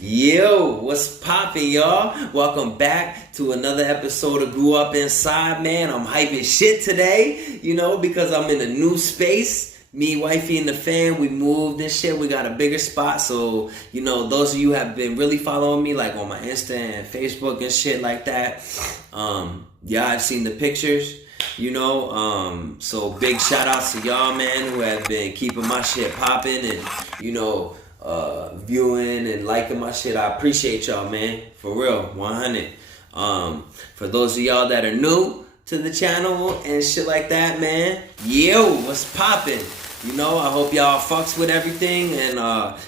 Yo, what's poppin', y'all? Welcome back to another episode of Grew Up Inside, man. I'm hyping shit today, because I'm in a new space. Me, wifey, and the fam, we moved and shit. We got a bigger spot. So, those of you have been really following me, like on my Insta and Facebook and shit like that. I've seen the pictures, so big shout outs to y'all, man, who have been keeping my shit popping and, viewing and liking my shit. I appreciate y'all, man, for real, 100. For those of y'all that are new to the channel and shit like that, man, yo, what's poppin'? I hope y'all fucks with everything, and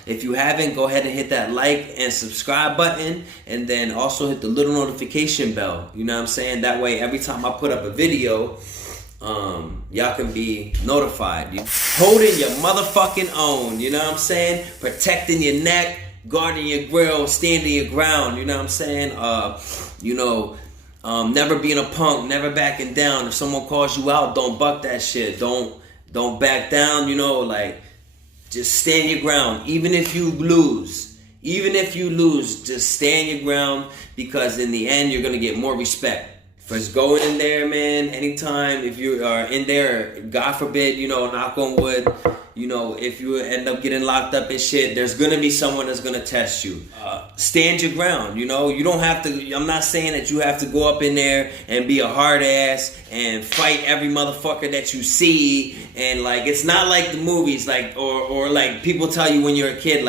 if you haven't, go ahead and hit that like and subscribe button, and then also hit the little notification bell, you know what I'm saying? That way, every time I put up a video, y'all can be notified. Holding your motherfucking own, you know what I'm saying? Protecting your neck, guarding your grill, standing your ground, you know what I'm saying? Never being a punk, never backing down. If someone calls you out, don't buck that shit. Don't back down, just stand your ground. Even if you lose, just stand your ground, because in the end, you're going to get more respect. First, going in there, man, anytime, if you are in there, God forbid, knock on wood, if you end up getting locked up and shit, there's going to be someone that's going to test you. Stand your ground, you don't have to, I'm not saying that you have to go up in there and be a hard ass and fight every motherfucker that you see, and it's not like the movies, or like people tell you when you're a kid,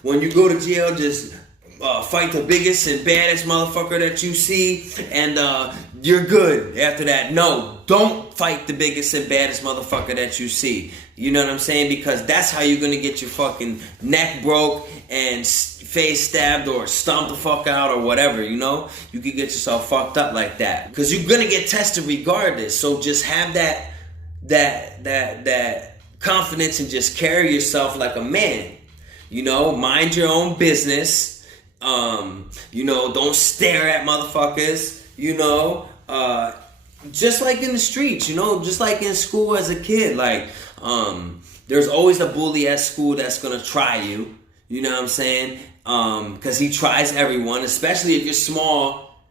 when you go to jail, just fight the biggest and baddest motherfucker that you see, and you're good after that. No, don't fight the biggest and baddest motherfucker that you see. You know what I'm saying? Because that's how you're gonna get your fucking neck broke and face stabbed or stomped the fuck out or whatever. You could get yourself fucked up like that, because you're gonna get tested regardless. So just have that confidence and just carry yourself like a man. Mind your own business. Don't stare at motherfuckers, just like in the streets, just like in school as a kid, there's always a bully at school that's gonna try you, you know what I'm saying, because he tries everyone, especially if you're small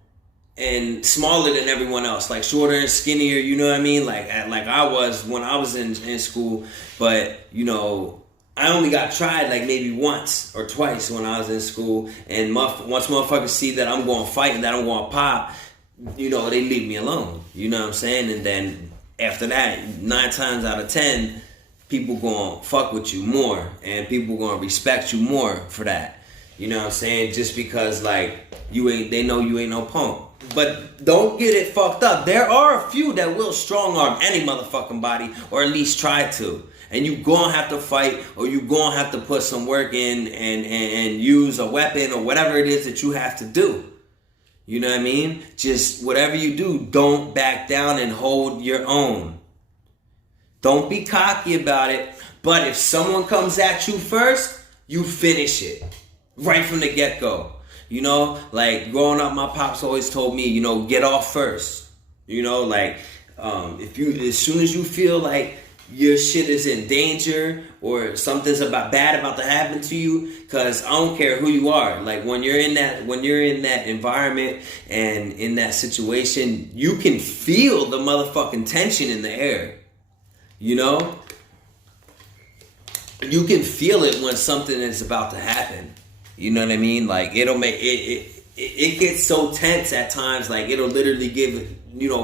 and smaller than everyone else, shorter and skinnier, you know what I mean, like I was when I was in school, but, I only got tried maybe once or twice when I was in school, and once motherfuckers see that I'm going to fight and that I'm going to pop, they leave me alone, you know what I'm saying? And then after that, 9 times out of 10, people going to fuck with you more, and people going to respect you more for that, you know what I'm saying? Just because they know you ain't no punk. But don't get it fucked up. There are a few that will strong arm any motherfucking body, or at least try to. And you gonna have to fight, or you gonna have to put some work in and use a weapon or whatever it is that you have to do. You know what I mean? Just whatever you do, don't back down and hold your own. Don't be cocky about it. But if someone comes at you first, you finish it right from the get-go. Growing up, my pops always told me, get off first. If you, as soon as you feel like your shit is in danger or something's bad about to happen to you, because I don't care who you are. When you're in that environment and in that situation, you can feel the motherfucking tension in the air. You can feel it when something is about to happen. You know what I mean? It'll make it gets so tense at times. It'll literally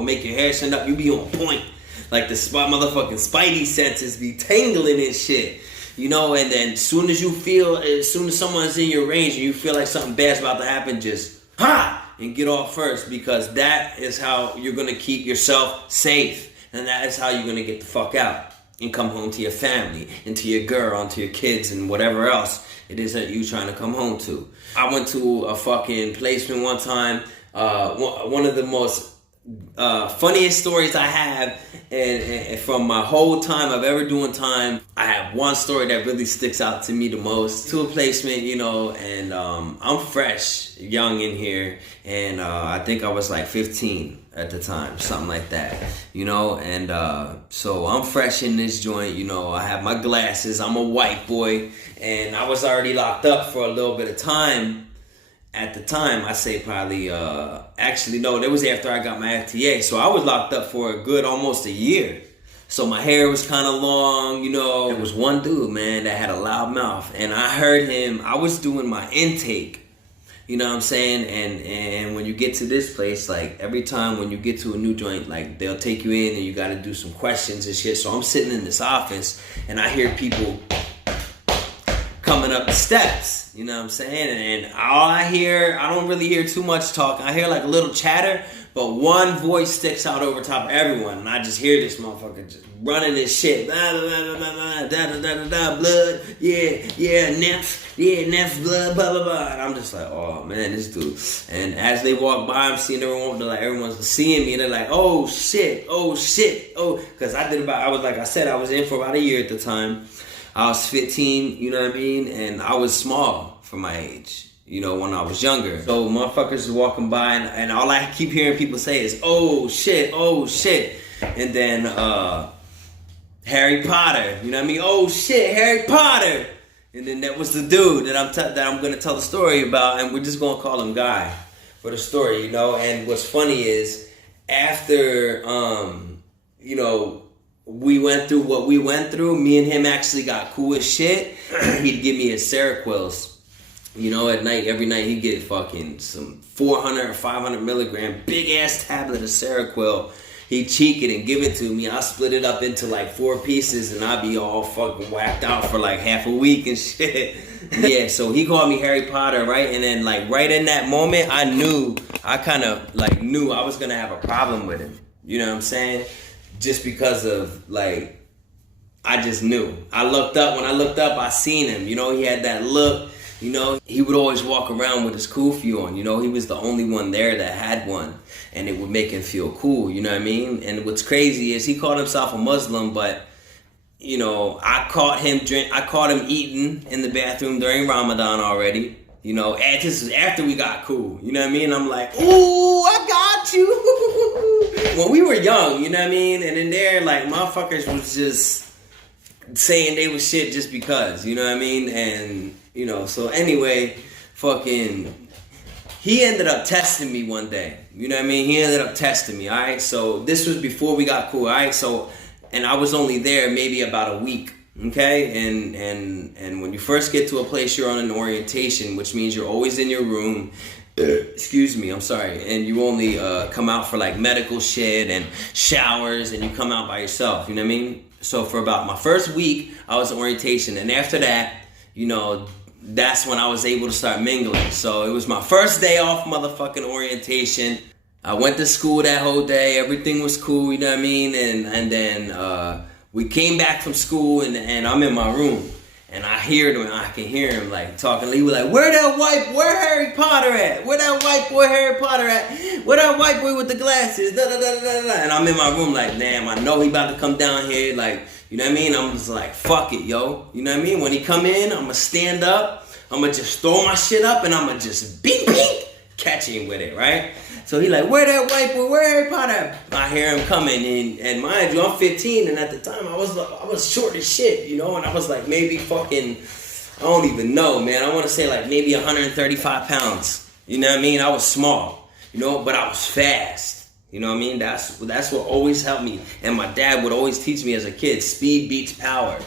make your hair stand up. You be on point. The motherfucking spidey senses be tingling and shit. And then as soon as someone's in your range and you feel like something bad's about to happen, just and get off first, because that is how you're gonna keep yourself safe, and that is how you're gonna get the fuck out and come home to your family and to your girl and to your kids and whatever else it is that you trying to come home to. I went to a fucking placement one time. One of the most funniest stories I have, and from my whole time I've ever doing time, I have one story that really sticks out to me the most. To a placement, and I'm fresh, young in here, and I think I was 15 at the time, something like that, and so I'm fresh in this joint, I have my glasses, I'm a white boy, and I was already locked up for a little bit of time, at the time, I say probably, actually, no, that was after I got my FTA. So I was locked up for a good almost a year. So my hair was kind of long, you know. There was one dude, man, that had a loud mouth. And I heard him, I was doing my intake, you know what I'm saying? And when you get to this place, like every time when you get to a new joint, like they'll take you in and you got to do some questions and shit. So I'm sitting in this office and I hear people coming up the steps, you know what I'm saying? And all I hear, I don't really hear too much talking. I hear like a little chatter, but one voice sticks out over top of everyone. And I just hear this motherfucker just running this shit. Blah, blah, blah, blah, blah, da, da, da, da, da, blood, Neff's blood, blah, blah, blah. And I'm just like, oh, man, this dude. And as they walk by, I'm seeing everyone, they're like, everyone's seeing me. And they're like, oh, shit. Because I was, like I said, I was in for about a year at the time. I was 15, you know what I mean? And I was small for my age, you know, when I was younger. So motherfuckers are walking by and all I keep hearing people say is, oh shit. And then Harry Potter, you know what I mean? Oh shit, Harry Potter. And then that was the dude that I'm going to tell the story about, and we're just going to call him Guy for the story, you know? And what's funny is after, you know, we went through what we went through, me and him actually got cool as shit. He'd give me his Seroquels. You know, at night, every night he'd get fucking some 400 or 500 milligram big ass tablet of Seroquel. He'd cheek it and give it to me. I split it up into like 4 pieces and I'd be all fucking whacked out for like half a week and shit. Yeah, so he called me Harry Potter, right? And then like right in that moment, I kind of knew I was gonna have a problem with him. You know what I'm saying? Just because of, like, I just knew. When I looked up, I seen him. You know, he had that look. You know, he would always walk around with his kufi on. You know, he was the only one there that had one. And it would make him feel cool, you know what I mean? And what's crazy is he called himself a Muslim, but, you know, I caught him eating in the bathroom during Ramadan already. You know, this is after we got cool. You know what I mean? I'm like, ooh, I got you. When we were young, you know what I mean? And in there, like, motherfuckers was just saying they was shit just because, you know what I mean? And, you know, so anyway, he ended up testing me one day. You know what I mean? He ended up testing me, all right? So this was before we got cool, all right? So, and I was only there maybe about a week. Okay, and when you first get to a place, you're on an orientation, which means you're always in your room. Excuse me, I'm sorry. And you only come out for like medical shit and showers, and you come out by yourself. You know what I mean? So for about my first week, I was in orientation, and after that, you know, that's when I was able to start mingling. So it was my first day off motherfucking orientation. I went to school that whole day. Everything was cool. You know what I mean? And then. We came back from school and I'm in my room and I can hear him like talking. He was like, where Harry Potter at? Where that white boy Harry Potter at? Where that white boy with the glasses? Da, da, da, da, da. And I'm in my room like, damn, I know he about to come down here. Like, you know what I mean? I'm just like, fuck it, yo. You know what I mean? When he come in, I'm gonna stand up. I'm gonna just throw my shit up and I'm gonna just beep, catch him with it, right? So he like, where that white boy, where Harry Potter at? I hear him coming, and mind you, I'm 15, and at the time I was short as shit, you know, and I was like maybe fucking, I don't even know, man. I want to say like maybe 135 pounds. You know what I mean? I was small, you know, but I was fast. You know what I mean? That's what always helped me. And my dad would always teach me as a kid, speed beats power.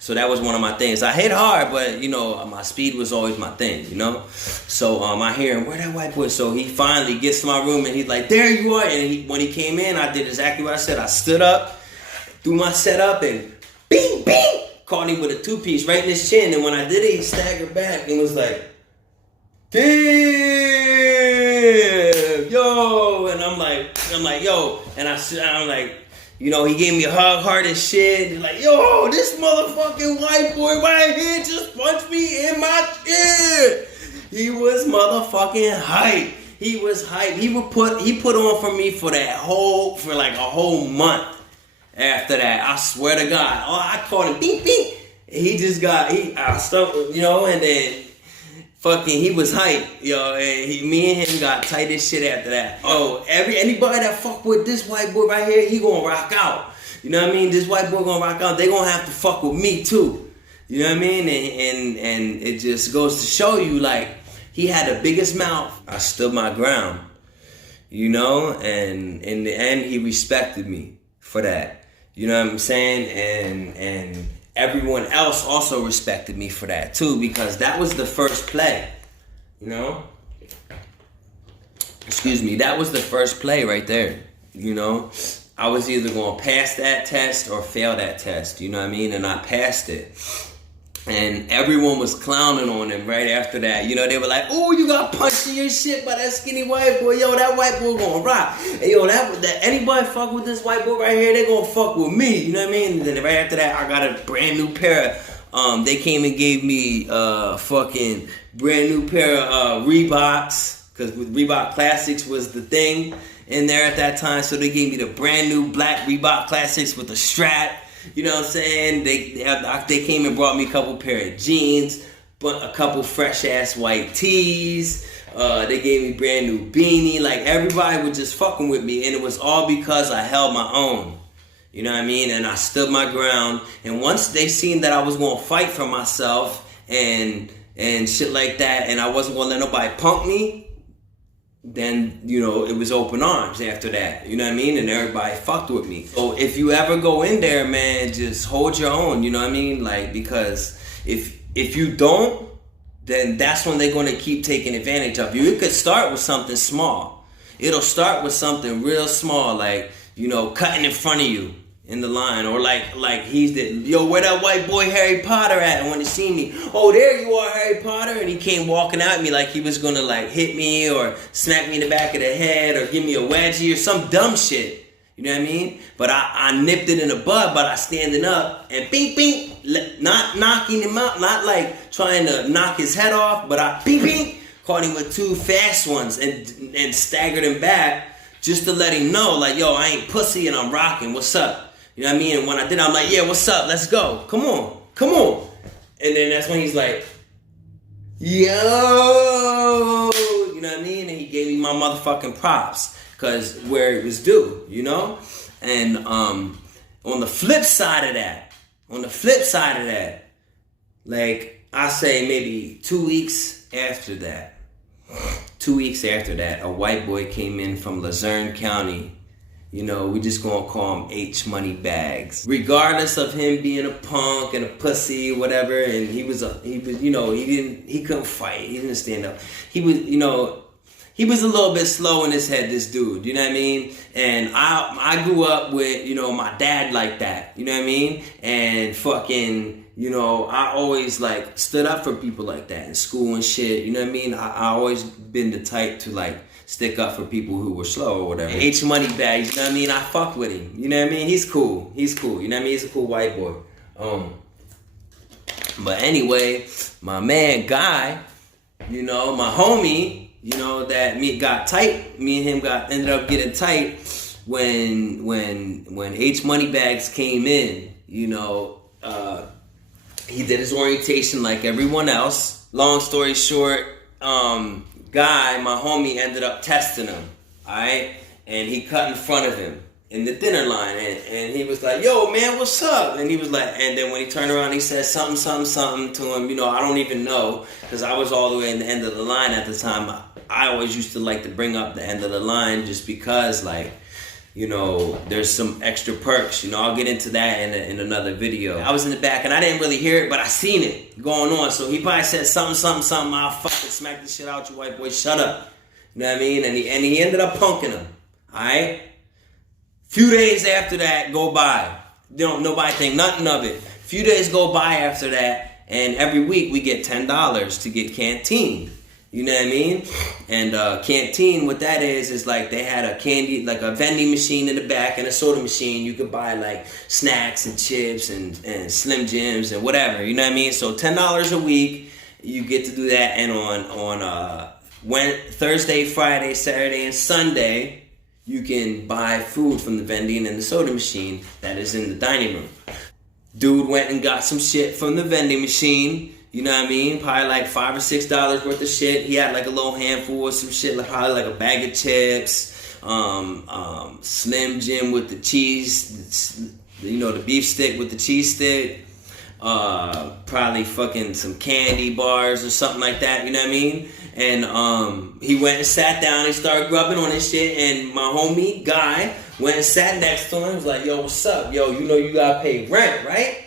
So that was one of my things. I hit hard, but, you know, my speed was always my thing, you know? So I hear him, where that white boy? So he finally gets to my room, and he's like, there you are. And when he came in, I did exactly what I said. I stood up, threw my setup, and bing, caught him with a 2-piece right in his chin. And when I did it, he staggered back and was like, damn, yo. And I'm like, yo. And I'm like, you know, he gave me a hug, hard as shit. He's like, yo, this motherfucking white boy right here just punched me in my chin. He was motherfucking hype. He was hype. He put on for me for like a whole month after that. I swear to God. Oh, I called him beep. I stuck, you know, and then fucking, he was hype, yo, and me and him got tight as shit after that. Oh, anybody that fuck with this white boy right here, he gonna rock out. You know what I mean? This white boy gonna rock out. They gonna have to fuck with me too. You know what I mean? And it just goes to show you, like, He had the biggest mouth. I stood my ground, you know, and in the end, he respected me for that. You know what I'm saying? And everyone else also respected me for that too, because that was the first play, you know? Excuse me, that was the first play right there, you know? I was either going to pass that test or fail that test, you know what I mean? And I passed it. And everyone was clowning on him right after that. You know, they were like, "Oh, you got punched in your shit by that skinny white boy. Yo, that white boy gonna rock. Hey, yo, that anybody fuck with this white boy right here, they gonna fuck with me." You know what I mean? And then right after that, I got a brand new pair of, they came and gave me fucking brand new pair of Reeboks, because Reebok Classics was the thing in there at that time. So they gave me the brand new black Reebok Classics with a strap. You know what I'm saying? They came and brought me a couple pair of jeans, but a couple fresh ass white tees. They gave me brand new beanie. Like, everybody was just fucking with me, and it was all because I held my own. You know what I mean? And I stood my ground. And once they seen that I was gonna fight for myself and shit like that, and I wasn't gonna let nobody punk me, then, you know, it was open arms after that, you know what I mean? And everybody fucked with me. So if you ever go in there, man, just hold your own, you know what I mean? Like, because if you don't, then that's when they're going to keep taking advantage of you. It could start with something small. It'll start with something real small, like, you know, cutting in front of you in the line, or like he's the, "Yo, where that white boy Harry Potter at?" And when he see me, "Oh, there you are, Harry Potter," and he came walking at me like he was gonna like hit me or smack me in the back of the head or give me a wedgie or some dumb shit. You know what I mean? But I nipped it in the bud by standing up and bing bing, not knocking him out, not like trying to knock his head off, but I bing bing caught him with two fast ones and staggered him back just to let him know, like, "Yo, I ain't pussy and I'm rocking. What's up?" You know what I mean? And when I did, I'm like, "Yeah, what's up? Let's go. Come on. Come on." And then that's when he's like, "Yo." You know what I mean? And he gave me my motherfucking props, because where it was due, you know? And on the flip side of that, like, I say maybe 2 weeks after that, a white boy came in from Luzerne County. You know, we just gonna call him H Money Bags. Regardless of him being a punk and a pussy, whatever, and he couldn't fight. He didn't stand up. He was a little bit slow in his head, this dude, you know what I mean? And I grew up with, you know, my dad like that, you know what I mean? And fucking, you know, I always like stood up for people like that in school and shit, you know what I mean? I always been the type to like stick up for people who were slow or whatever. H Money Bags, you know what I mean? I fucked with him, you know what I mean? He's cool, you know what I mean? He's a cool white boy. But anyway, my man Guy, you know, my homie, you know, that me and him ended up getting tight when H Money Bags came in, you know. He did his orientation like everyone else. Long story short, Guy, my homie, ended up testing him, alright? And he cut in front of him in the dinner line, and he was like, "Yo, man, what's up?" And he was like, and then when he turned around, he said something to him, you know, I don't even know, because I was all the way in the end of the line at the time. I always used to like to bring up the end of the line just because, like, you know, there's some extra perks. You know, I'll get into that in another video. I was in the back and I didn't really hear it, but I seen it going on. So he probably said something. I'll fucking smack the shit out you, white boy. Shut up. You know what I mean? And he ended up punking him. All right? Few days after that go by. Nobody think nothing of it. Few days go by after that, and every week we get $10 to get canteen. You know what I mean? And canteen, what that is like they had a candy, like a vending machine in the back and a soda machine. You could buy like snacks and chips and Slim Jims and whatever. You know what I mean? So $10 a week, you get to do that. And on Thursday, Friday, Saturday, and Sunday, you can buy food from the vending and the soda machine that is in the dining room. Dude went and got some shit from the vending machine. You know what I mean? Probably like $5 or $6 worth of shit. He had like a little handful of some shit, like probably like a bag of chips, Slim Jim with the cheese, you know, the beef stick with the cheese stick, probably fucking some candy bars or something like that, you know what I mean? And he went and sat down, he started grubbing on his shit, and my homie guy went and sat next to him, was like, yo, what's up? Yo, you know you gotta pay rent, right?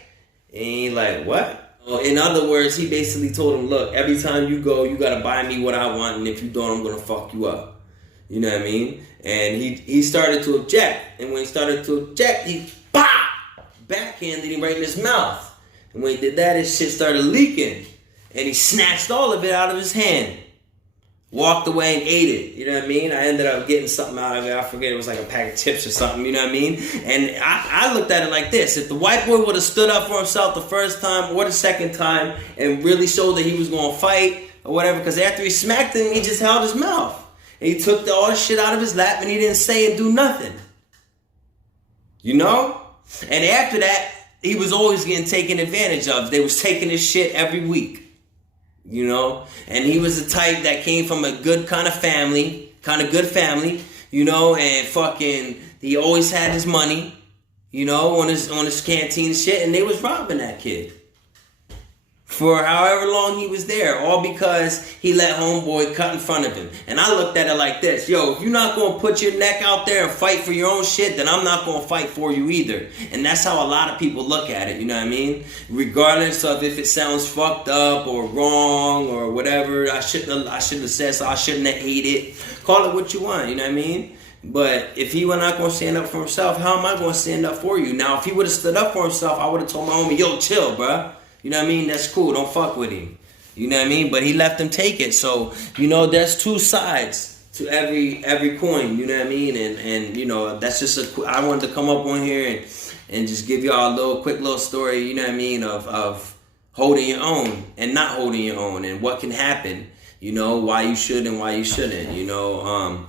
And he like, what? In other words, he basically told him, look, every time you go, you gotta buy me what I want, and if you don't, I'm gonna fuck you up. You know what I mean? And he started to object, and when he started to object, he backhanded him right in his mouth. And when he did that, his shit started leaking. And he snatched all of it out of his hand. Walked away and ate it. You know what I mean? I ended up getting something out of it. I forget, it was like a pack of chips or something. You know what I mean? And I looked at it like this. If the white boy would have stood up for himself the first time or the second time and really showed that he was going to fight or whatever, because after he smacked him, he just held his mouth. And he took all the shit out of his lap and he didn't say and do nothing. You know? And after that, he was always getting taken advantage of. They was taking his shit every week, you know? And he was the type that came from a good kind of good family, you know? And fucking, he always had his money, you know, on his canteen and shit. And they was robbing that kid for however long he was there, all because he let homeboy cut in front of him. And I looked at it like this: yo, if you're not gonna put your neck out there and fight for your own shit, then I'm not gonna fight for you either. And that's how a lot of people look at it, you know what I mean? Regardless of if it sounds fucked up or wrong or whatever, I shouldn't have said so, I shouldn't have ate it. Call it what you want, you know what I mean? But if he was not going to stand up for himself, how am I going to stand up for you? Now, if he would have stood up for himself, I would have told my homie, yo, chill, bruh. You know what I mean? That's cool. Don't fuck with him. You know what I mean? But he left him take it. So, you know, there's two sides to every coin. You know what I mean? And you know, that's just I wanted to come up on here and just give y'all a quick little story, you know what I mean, of holding your own and not holding your own and what can happen, you know, why you should and why you shouldn't, you know.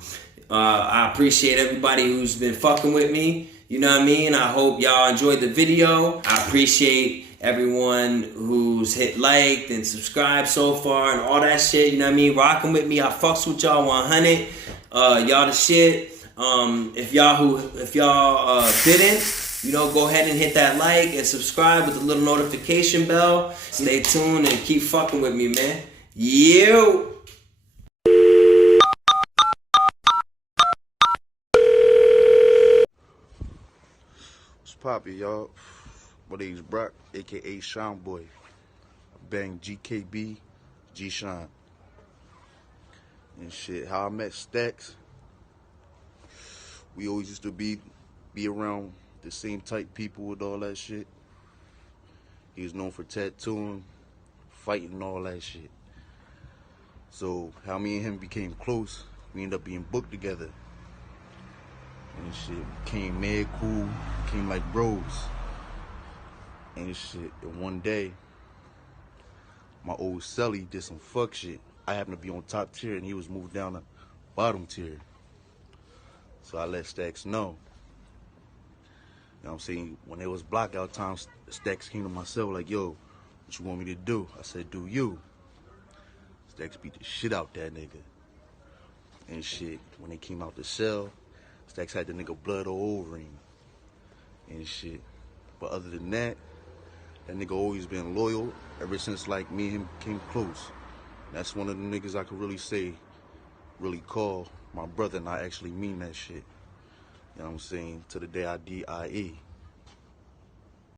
I appreciate everybody who's been fucking with me. You know what I mean? I hope y'all enjoyed the video. I appreciate everyone who's hit like and subscribed so far and all that shit, you know what I mean? Rocking with me. I fucks with y'all 100. Y'all the shit. If y'all didn't, you know, go ahead and hit that like and subscribe with the little notification bell. Stay tuned and keep fucking with me, man. Yo! What's poppin', y'all? My name's Brock, aka Shine Boy. Bang GKB, G Shine. And shit, how I met Stacks. We always used to be around the same type people with all that shit. He was known for tattooing, fighting, and all that shit. So how me and him became close, we ended up being booked together. And shit, became mad cool, became like bros. And shit, and one day, my old celly did some fuck shit. I happened to be on top tier and he was moved down to bottom tier. So I let Stacks know. You know what I'm saying? When it was blackout time, Stacks came to my cell like, yo, what you want me to do? I said, do you. Stacks beat the shit out that nigga. And shit, when they came out the cell, Stacks had the nigga blood all over him. And shit. But other than that nigga always been loyal ever since like me and him came close. That's one of the niggas I could really say, really call my brother, and I actually mean that shit. You know what I'm saying? To the day I die.